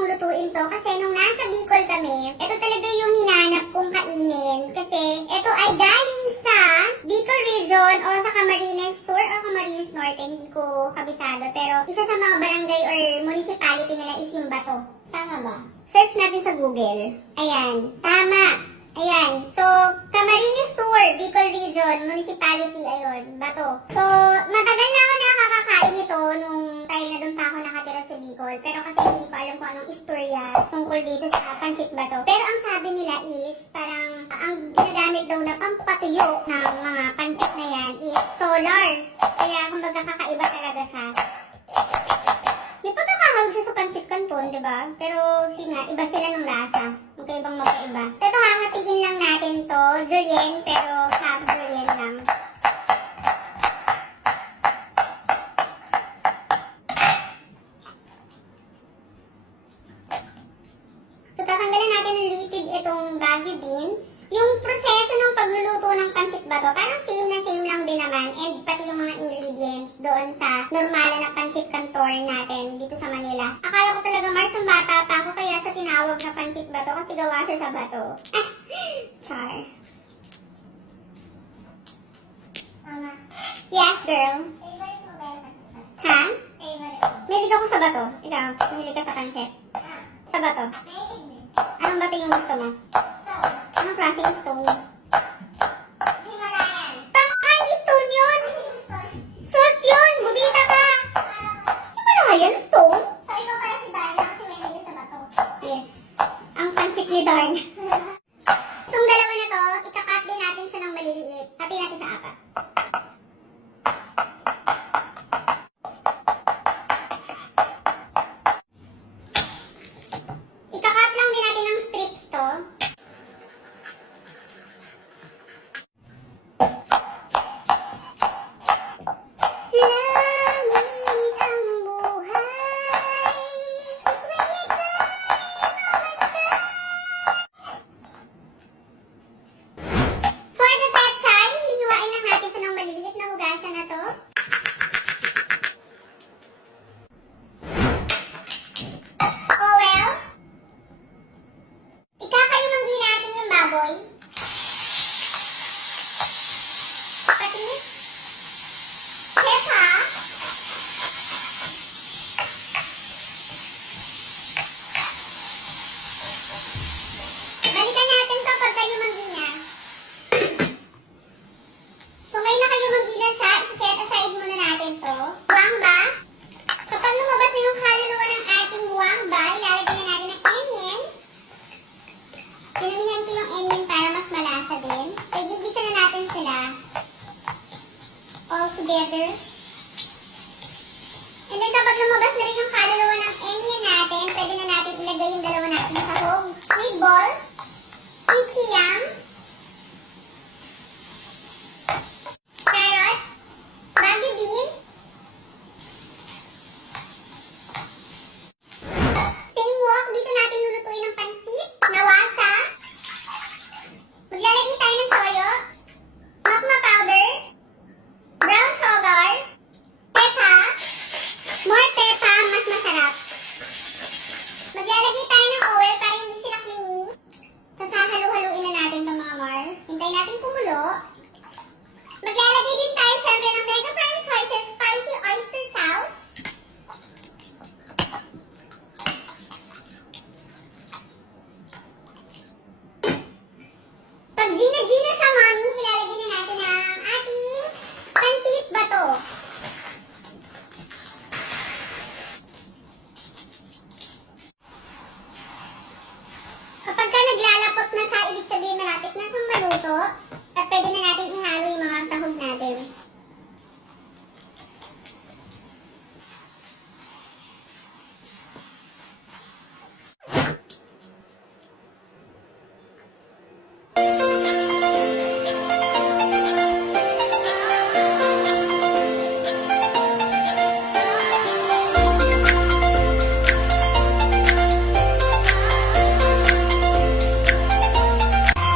kong lutuin to kasi nung nasa Bicol kami, ito talaga yung hinanap kong kainin kasi ito ay galing sa Bicol Region o sa Camarines Sur o Camarines Norte, hindi ko kabisado, pero isa sa mga barangay or municipality nila is yung Bato. Tama ba? Search natin sa Google. Ayan, tama. Ayan. So, Camarines Sur, Bicol Region, Municipality, ayun, Bato. So, matagal na ako nakakakain ito nung time na doon pa ako nakatira sa Bicol. Pero kasi hindi ko alam kung anong istorya tungkol dito sa Pancit Bato. Pero ang sabi nila is, parang ang ginagamit daw na pampatuyo ng mga pancit na yan is solar. Kaya kumbaga kakaiba talaga siya. May pagkakahawag siya sa pancit canton, di ba? Pero, yun nga, iba sila ng lasa. Magkaibang magkaiba. So, ito hahatiin lang natin to. Julienne, pero half Julienne lang. So, tatanggalan natin ng litid itong baggy beans. Yung proseso ng pagluluto ng pancit bato, parang same na same lang din naman. And pati yung mga ingredients doon sa normal na pancit canton natin dito sa Manila. Akala ko talaga, Mars, nung bata pa ako, kaya siya tinawag na pancit bato kasi gawa siya sa bato. Char. Mama. Yes, girl. Favorite mo ba yung pancit bato? Ha? Favorite mo? Mahilig ako sa bato. Ikaw, mahilig ka sa pancit. Sa bato. Mahilig din. Anong bato yung gusto mo? Stone. Anong klaseng stone? Himalayan. Tangan, stone yun! Salt yun! Bubita ka! Himalayan, stone? So, ikaw pala si Darna kasi mahilig sa bato. Yes. Ang pancit ni Darna. Itong dalawa na to, ikakat din natin siya ng maliliit. Hati natin sa apat. Ikakat lang din natin ng strips to. Langit ang buhay. For the pechay, hihiwain lang natin ito ng maliliit na hugasan na to. Oh well. Ikakayumanggi natin yung baboy. Patis. Pepa. Balikan natin to pag kayumanggi na. So ngayon na kayumanggi na siya, isa-set aside muna natin to. Wangba. Kapag lumabas na yung kaluluwa ng ating wangba, ilalagay na natin ng onion. Pinamihan ko yung onion para mas malasa din. So gigisa na natin sila all together. And then kapag lumabas na rin yung kaluluwa ng onion natin, pwede na natin ilagay yung dalawa natin sahog. Sweet balls, kikiam, carrot, baggy beans, same wok, dito natin lulutuin ng pansit, nawasa, maglalagay tayo ng toyo, mokma powder, brown sugar, pepa, more pepa, mas masarap. Maglalagay tayo ng oil para hindi sila clingy. Tapos hahalu-haluin na natin itong mga Mars. Hintayin natin kumulo. Maglalagay din tayo syempre ng Mega Prime Choices Spicy Oyster Sauce. Pag gina-gina siya, mami, ilalagay na natin ang ating pancit bato. Kapag ka naglalapot na siya, ibig sabihin malapit na siyang maluto at pwede na natin ihalo yung mga sahog natin.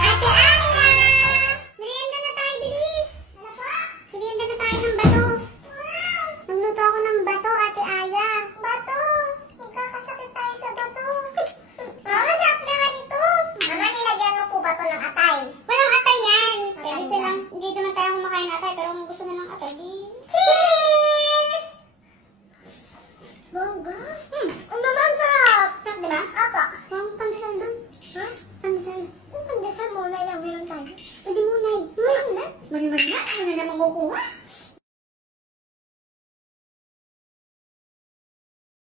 Ate Aya! Merienda na tayo, bilis! makukuha.